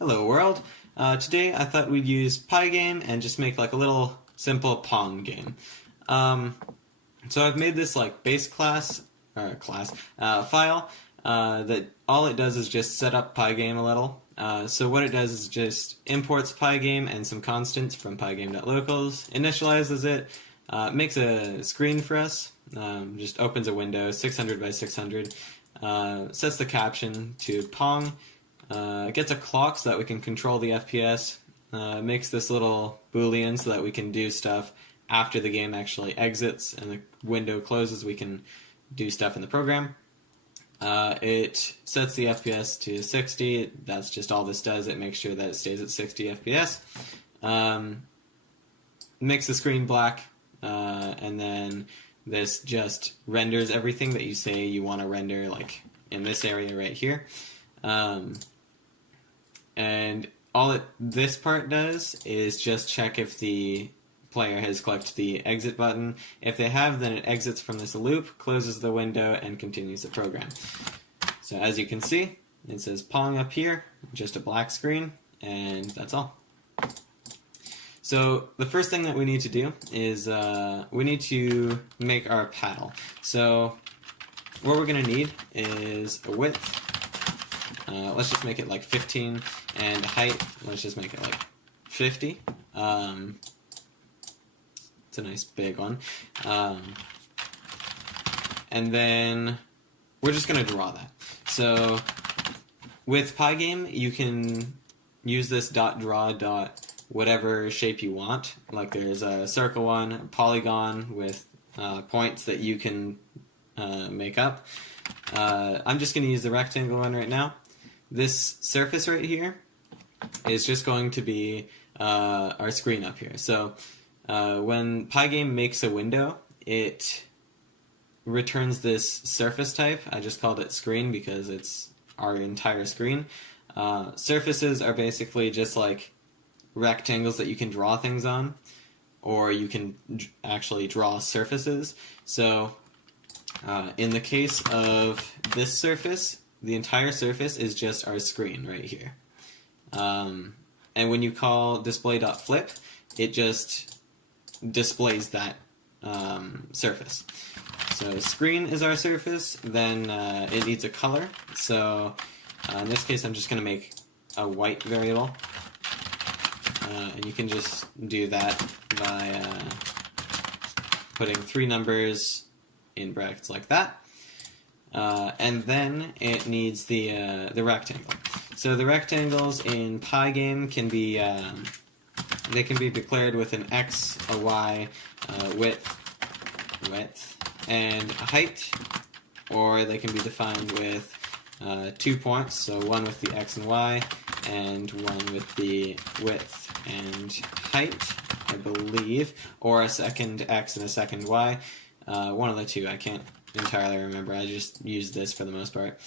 Hello world. Today I thought we'd use Pygame and just make like a little simple Pong game. So I've made this like base file that all it does is just set up Pygame a little. So what it does is just imports Pygame and some constants from pygame.locals, initializes it, makes a screen for us, just opens a window 600 by 600, sets the caption to Pong. Gets a clock so that we can control the FPS, makes this little boolean so that we can do stuff after the game actually exits and the window closes. We can do stuff in the program. It sets the FPS to 60. That's just all this does. It makes sure that it stays at 60 FPS. Makes the screen black, and then this just renders everything that you say you want to render, like in this area right here. And all this part does is just check if the player has clicked the exit button. If they have, then it exits from this loop, closes the window, and continues the program. So as you can see, it says Pong up here, just a black screen, and that's all. So the first thing that we need to do is we need to make our paddle. So what we're going to need is a width. Let's just make it like 15, and height, let's just make it like 50. It's a nice big one. And then we're just going to draw that. So with Pygame, you can use this .draw whatever shape you want. Like there's a circle one, a polygon with points that you can make up. I'm just going to use the rectangle one right now. This surface right here is just going to be our screen up here. So when Pygame makes a window, it returns this surface type. I just called it screen because it's our entire screen. Surfaces are basically just like rectangles that you can draw things on, or you can actually draw surfaces. So in the case of this surface, the entire surface is just our screen right here. And when you call display.flip, it just displays that surface. So screen is our surface, then it needs a color. So in this case, I'm just going to make a white variable. And you can just do that by putting 3 numbers in brackets like that. And then it needs the rectangle. So the rectangles in Pygame can be they can be declared with an x, a y, width, and a height, or they can be defined with 2 points. So one with the x and y, and one with the width and height, I believe, or a second x and a second y. One of the two. I can't entirely remember. I just used this for the most part.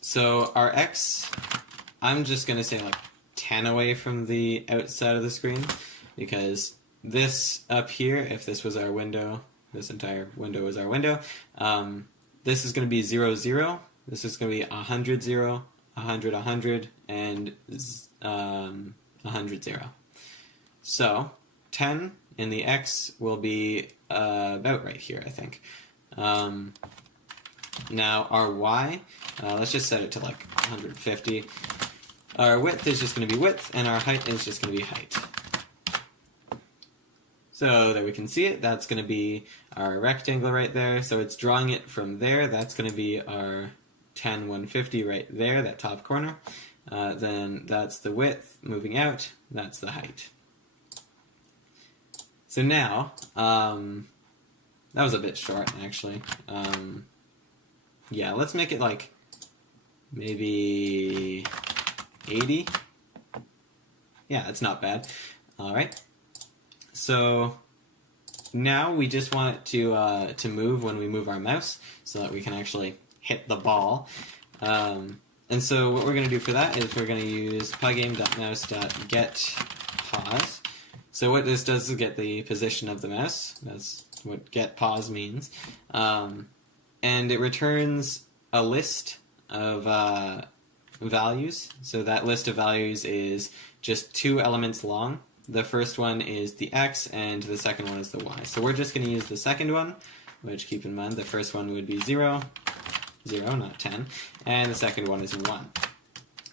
So our x, I'm just going to say like 10 away from the outside of the screen, because this up here, if this was our window, this entire window was our window, this is going to be 0, 0. This is going to be 100, 0, 100, 100, and 100, 0. So 10 in the x will be about right here, I think. Now our y, let's just set it to like 150. Our width is just going to be width, and our height is just going to be height. So there we can see it. That's going to be our rectangle right there. So it's drawing it from there. That's going to be our 10, 150 right there, that top corner. Then that's the width moving out. That's the height. So now, that was a bit short, actually. Yeah, let's make it like maybe 80. Yeah, it's not bad. All right. So now we just want it to move when we move our mouse, so that we can actually hit the ball. And so what we're going to do for that is we're going to use pygame.mouse.getPause. So what this does is get the position of the mouse. That's what GetPause means. And it returns a list of values. So that list of values is just 2 elements long. The first one is the x, and the second one is the y. So we're just going to use the second one, which, keep in mind, the first one would be 0, 0, not 10, and the second one is 1.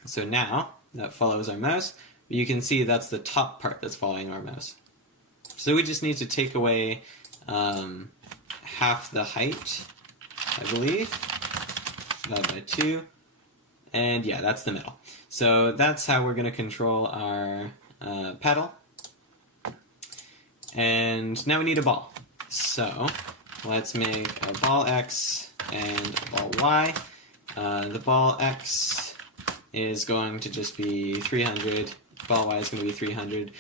So now, that follows our mouse, but you can see that's the top part that's following our mouse. So we just need to take away half the height, I believe, divided by 2, and yeah, that's the middle. So that's how we're going to control our petal. And now we need a ball. So let's make a ball X and a ball Y. The ball X is going to just be 300. Ball Y is going to be 300.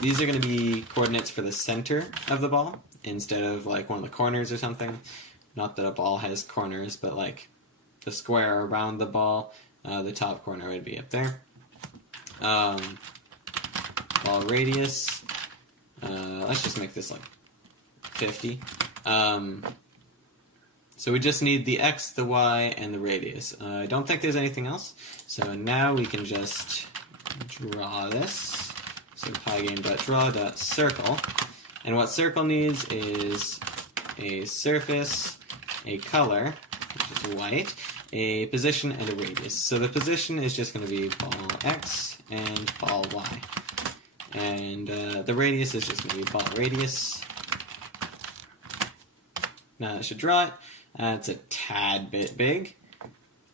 These are going to be coordinates for the center of the ball instead of like one of the corners or something. Not that a ball has corners, but like the square around the ball, the top corner would be up there. Ball radius. Let's just make this like 50. So we just need the x, the y, and the radius. I don't think there's anything else. So now we can just draw this. So pygame.draw.circle. And what circle needs is a surface, a color, which is white, a position, and a radius. So the position is just going to be ball x and ball y. And the radius is just going to be ball radius. Now that should draw it. It's a tad bit big.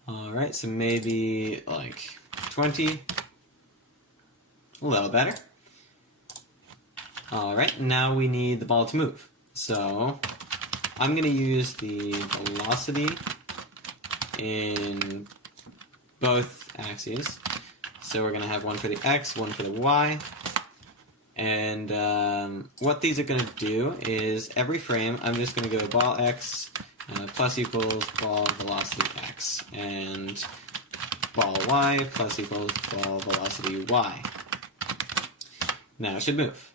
Alright, so maybe like 20. A little better. Alright, now we need the ball to move. So I'm going to use the velocity in both axes. So we're going to have one for the x, one for the y. And what these are going to do is every frame I'm just going to go ball x plus equals ball velocity x, and ball y plus equals ball velocity y. Now it should move.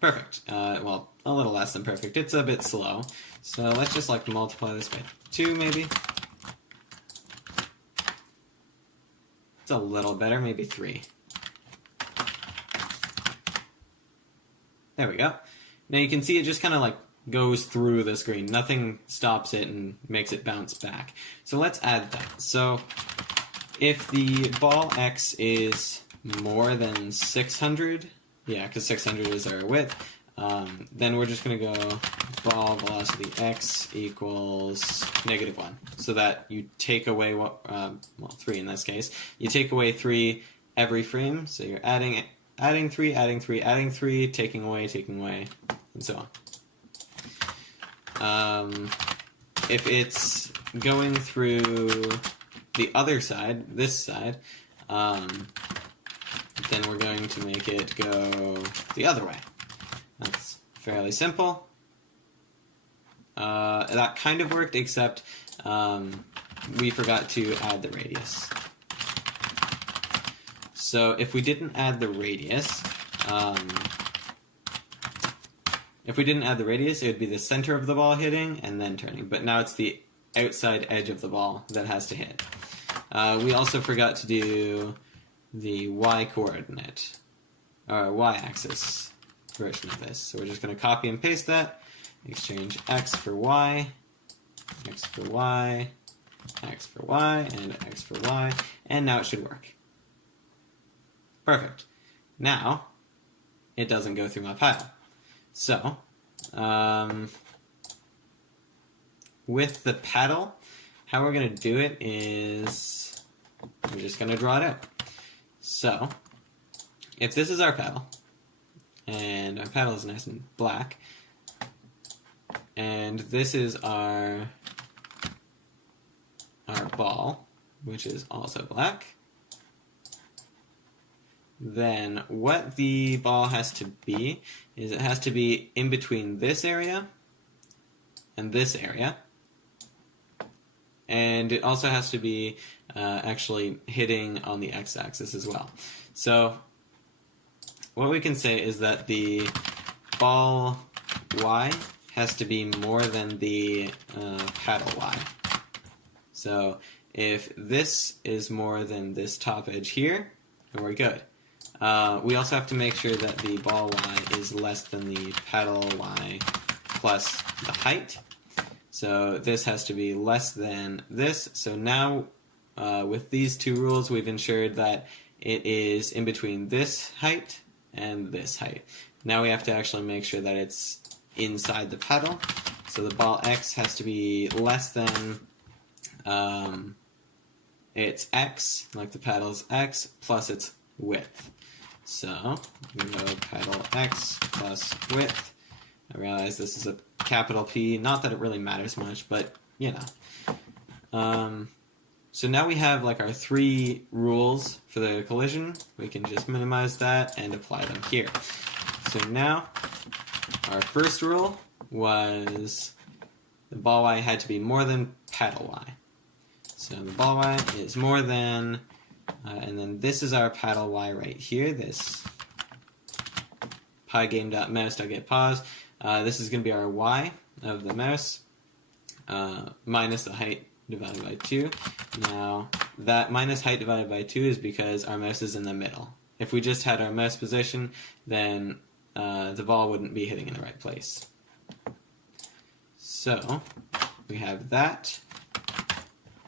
Perfect. Well, a little less than perfect. It's a bit slow. So let's just like multiply this by 2 maybe. It's a little better, maybe 3. There we go. Now you can see it just kind of like goes through the screen. Nothing stops it and makes it bounce back. So let's add that. So if the ball X is more than 600, yeah, because 600 is our width, then we're just going to go ball velocity X equals -1. So that you take away, well, 3 in this case. You take away 3 every frame. So you're adding 3, adding 3, adding 3, taking away, and so on. If it's going through the other side, this side, then we're going to make it go the other way. That's fairly simple. That kind of worked, except we forgot to add the radius. So if we didn't add the radius, it would be the center of the ball hitting and then turning. But now it's the outside edge of the ball that has to hit. We also forgot to do the y-coordinate, or y-axis version of this. So we're just going to copy and paste that, exchange x for y, x for y, x for y, and x for y, and now it should work. Perfect. Now, it doesn't go through my pile. So, with the paddle, how we're going to do it is we're just going to draw it out. So, if this is our paddle, and our paddle is nice and black, and this is our ball, which is also black, then what the ball has to be is it has to be in between this area and this area. And it also has to be actually hitting on the x-axis as well. So what we can say is that the ball y has to be more than the paddle y. So if this is more than this top edge here, then we're good. We also have to make sure that the ball y is less than the petal y plus the height. So this has to be less than this. So now with these two rules, we've ensured that it is in between this height and this height. Now we have to actually make sure that it's inside the petal. So the ball x has to be less than its x, like the petal's x, plus its width. So we go petal x plus width. I realize this is a capital P, not that it really matters much, but you know. So now we have like our three rules for the collision. We can just minimize that and apply them here. So now our first rule was the ball y had to be more than petal y. So the ball y is more than, and then this is our petal y right here, this pygame.mouse.getPause. This is going to be our y of the mouse minus the height divided by 2. Now, that minus height divided by 2 is because our mouse is in the middle. If we just had our mouse position, then the ball wouldn't be hitting in the right place. So, we have that.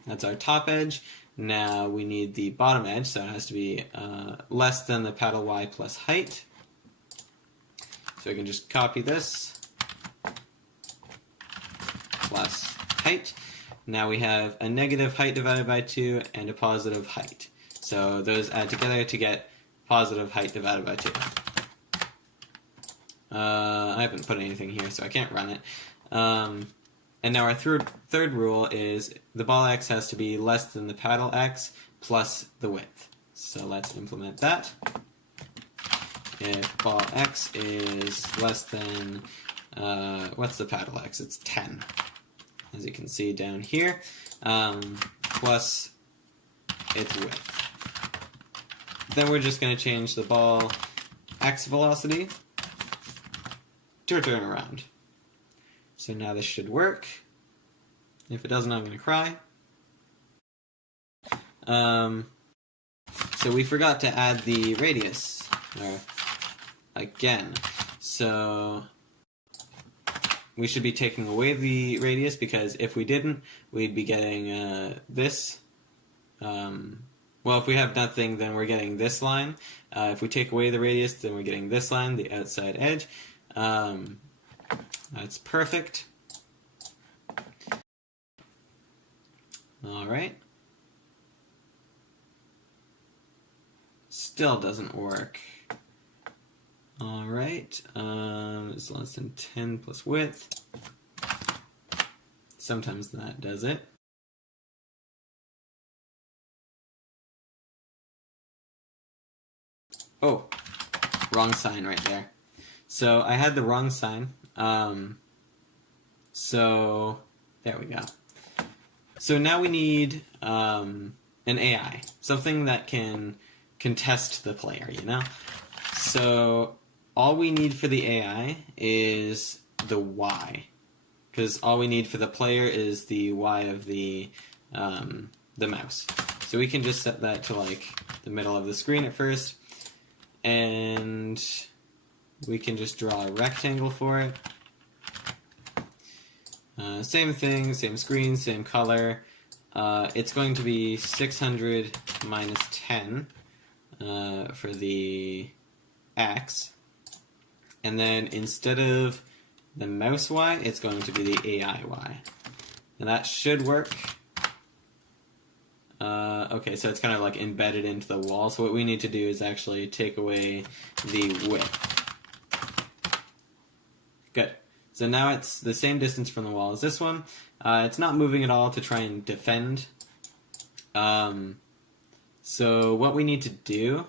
That's our top edge. Now we need the bottom edge, so it has to be less than the petal y plus height. So we can just copy this, plus height. Now we have a negative height divided by 2 and a positive height. So those add together to get positive height divided by 2. I haven't put anything here, so I can't run it. And now our third rule is the ball x has to be less than the paddle x plus the width. So let's implement that. If ball x is less than, what's the paddle x? It's 10, as you can see down here, plus its width. Then we're just going to change the ball x velocity to a turn around. So now this should work. If it doesn't, I'm going to cry. So we forgot to add the radius again. So we should be taking away the radius, because if we didn't, we'd be getting this. Well, if we have nothing, then we're getting this line. If we take away the radius, then we're getting this line, the outside edge. That's perfect. Alright. Still doesn't work. Alright. It's less than 10 plus width. Sometimes that does it. Oh, wrong sign right there. So I had the wrong sign. So there we go. So now we need an AI, something that can contest the player, you know? So all we need for the AI is the Y, because all we need for the player is the Y of the mouse. So we can just set that to like the middle of the screen at first, and we can just draw a rectangle for it. Same thing, same screen, same color. It's going to be 600 minus 10 for the X. And then instead of the mouse Y, it's going to be the AI Y. And that should work. Okay, so it's kind of like embedded into the wall. So what we need to do is actually take away the width. Good. So now it's the same distance from the wall as this one. It's not moving at all to try and defend. So what we need to do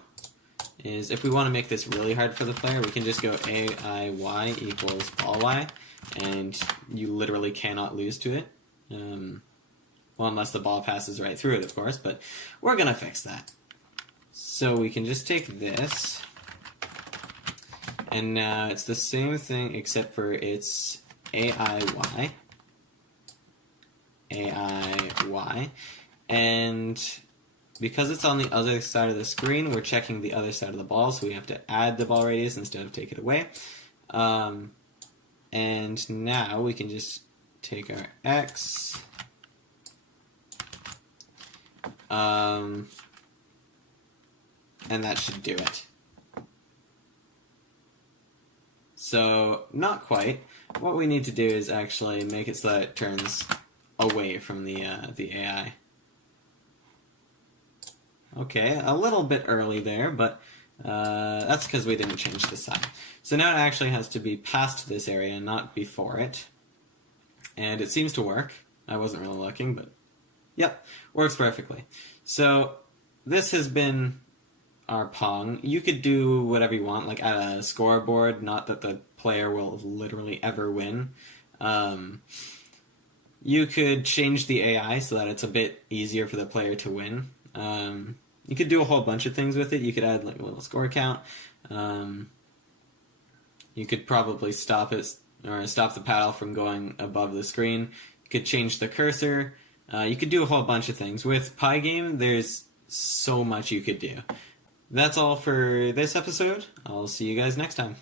is, if we want to make this really hard for the player, we can just go AIY equals ball Y, and you literally cannot lose to it. Well, unless the ball passes right through it, of course, but we're going to fix that. So we can just take this, and now it's the same thing except for it's AIY, And because it's on the other side of the screen, we're checking the other side of the ball, so we have to add the ball radius instead of take it away. And now we can just take our X, and that should do it. So, not quite. What we need to do is actually make it so that it turns away from the AI. Okay, a little bit early there, but that's because we didn't change the side. So now it actually has to be past this area, not before it. And it seems to work. I wasn't really looking, but yep, works perfectly. So this has been our Pong. You could do whatever you want, like add a scoreboard, not that the player will literally ever win. You could change the AI so that it's a bit easier for the player to win. You could do a whole bunch of things with it. You could add like a little score count. You could probably stop it, or stop the paddle from going above the screen. You could change the cursor. You could do a whole bunch of things. With Pygame, there's so much you could do. That's all for this episode. I'll see you guys next time.